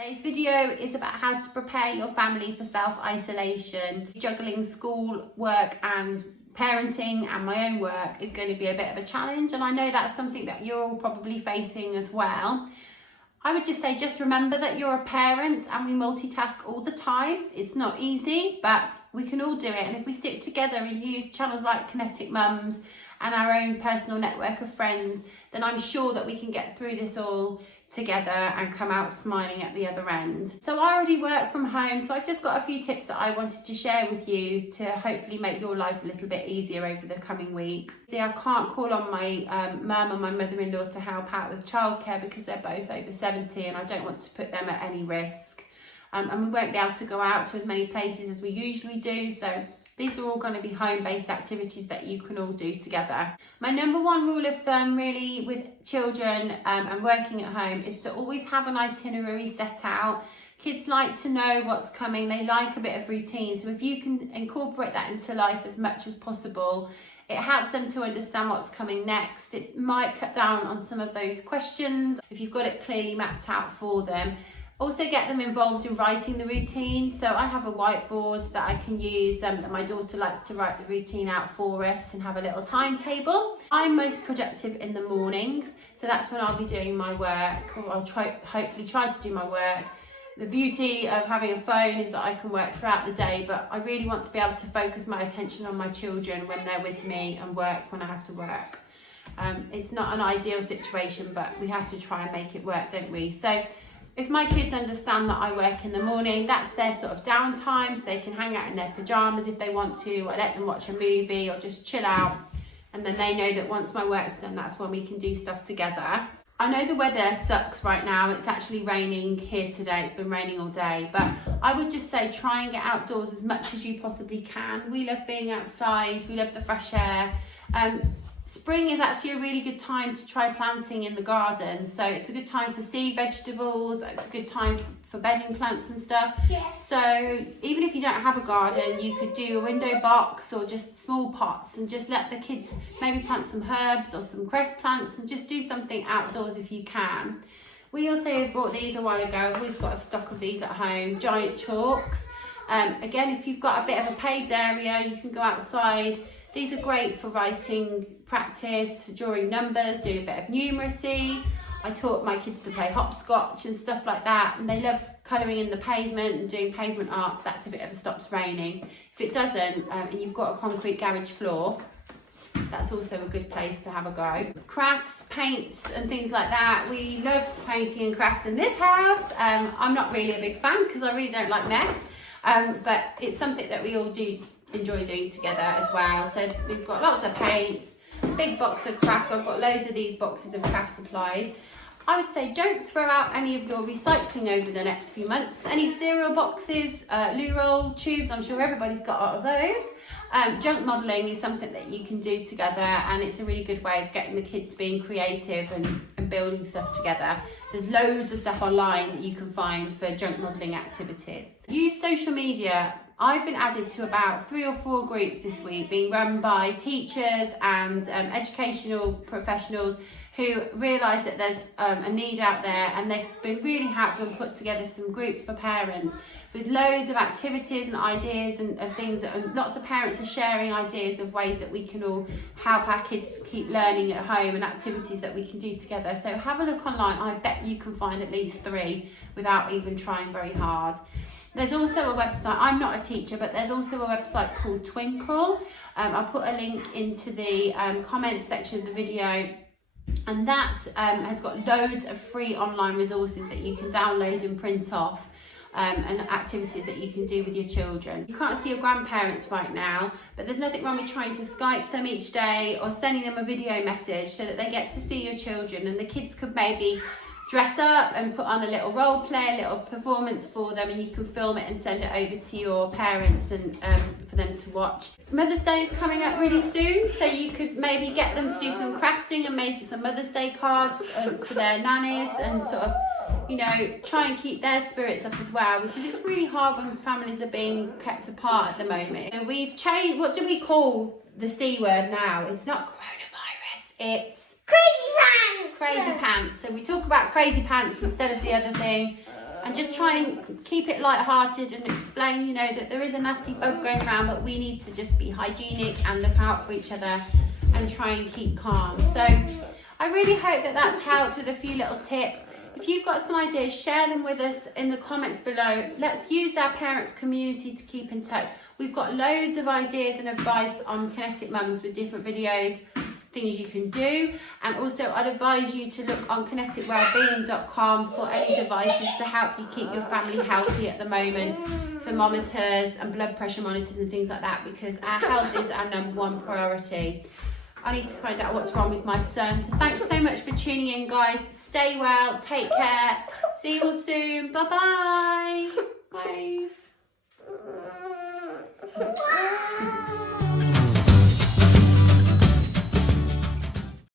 Today's video is about how to prepare your family for self-isolation. Juggling school, work and parenting and my own work is going to be a bit of a challenge, and I know that's something that you're all probably facing as well. I would just say, just remember that you're a parent and we multitask all the time. It's not easy, but we can all do it, and if we stick together and use channels like Kinetik Mums and our own personal network of friends, then I'm sure that we can get through this all together and come out smiling at the other end. So I already work from home, so I've just got a few tips that I wanted to share with you to hopefully make your lives a little bit easier over the coming weeks. See, I can't call on my mum and my mother-in-law to help out with childcare because they're both over 70 and I don't want to put them at any risk. And we won't be able to go out to as many places as we usually do, so these are all going to be home-based activities that you can all do together. My number one rule of thumb really with children and working at home is to always have an itinerary set out. Kids like to know what's coming, they like a bit of routine, so if you can incorporate that into life as much as possible, it helps them to understand what's coming next. It might cut down on some of those questions if you've got it clearly mapped out for them. Also get them involved in writing the routine. So I have a whiteboard that I can use that my daughter likes to write the routine out for us and have a little timetable. I'm most productive in the mornings, so that's when I'll be doing my work, or I'll hopefully try to do my work. The beauty of having a phone is that I can work throughout the day, but I really want to be able to focus my attention on my children when they're with me and work when I have to work. It's not an ideal situation, but we have to try and make it work, don't we? So if my kids understand that I work in the morning, that's their sort of downtime, so they can hang out in their pyjamas if they want to, or let them watch a movie or just chill out, and then they know that once my work's done, that's when we can do stuff together. I know the weather sucks right now, it's actually raining here today, it's been raining all day, but I would just say try and get outdoors as much as you possibly can. We love being outside, we love the fresh air. Spring is actually a really good time to try planting in the garden. So it's a good time for seed vegetables, it's a good time for bedding plants and stuff. Yes. So even if you don't have a garden, you could do a window box or just small pots and just let the kids maybe plant some herbs or some cress plants and just do something outdoors if you can. We also bought these a while ago. I've always got a stock of these at home, giant chalks. Again, if you've got a bit of a paved area, you can go outside. These are great for writing practice, drawing numbers, doing a bit of numeracy. I taught my kids to play hopscotch and stuff like that, and they love colouring in the pavement and doing pavement art. That's a bit of a stops raining. If it doesn't, and you've got a concrete garage floor, that's also a good place to have a go. Crafts, paints and things like that. We love painting and crafts in this house. I'm not really a big fan because I really don't like mess, but it's something that we all do enjoy doing together as well. So we've got lots of paints, big box of crafts. I've got loads of these boxes of craft supplies. I would say don't throw out any of your recycling over the next few months. Any cereal boxes, loo roll tubes, I'm sure everybody's got all of those. Junk modelling is something that you can do together, and it's a really good way of getting the kids being creative and building stuff together. There's loads of stuff online that you can find for junk modelling activities. Use social media. I've been added to about 3 or 4 groups this week being run by teachers and educational professionals who realise that there's a need out there, and they've been really helpful and put together some groups for parents with loads of activities and ideas and things and lots of parents are sharing ideas of ways that we can all help our kids keep learning at home and activities that we can do together. So have a look online. I bet you can find at least 3 without even trying very hard. There's also a website, I'm not a teacher, but there's also a website called Twinkle. I'll put a link into the comments section of the video, and that has got loads of free online resources that you can download and print off, and activities that you can do with your children. You can't see your grandparents right now, but there's nothing wrong with trying to Skype them each day or sending them a video message so that they get to see your children, and the kids could maybe dress up and put on a little role play, a little performance for them, and you can film it and send it over to your parents and for them to watch. Mother's Day is coming up really soon, so you could maybe get them to do some crafting and make some Mother's Day cards for their nannies, and sort of, you know, try and keep their spirits up as well, because it's really hard when families are being kept apart at the moment. And we've changed, what do we call the C word now? It's not coronavirus, it's crazy pants! Crazy pants. So we talk about crazy pants instead of the other thing. and just try and keep it light-hearted and explain, you know, that there is a nasty bug going around, but we need to just be hygienic and look out for each other and try and keep calm. So I really hope that that's helped with a few little tips. If you've got some ideas, share them with us in the comments below. Let's use our parents community to keep in touch. We've got loads of ideas and advice on Kinetik Mums with different videos, things you can do, and also I'd advise you to look on kineticwellbeing.com for any devices to help you keep your family healthy at the moment, thermometers and blood pressure monitors and things like that, because our health is our #1 priority. I need to find out what's wrong with my son. So thanks so much for tuning in, guys. Stay well, take care, see you all soon, bye bye. Bye.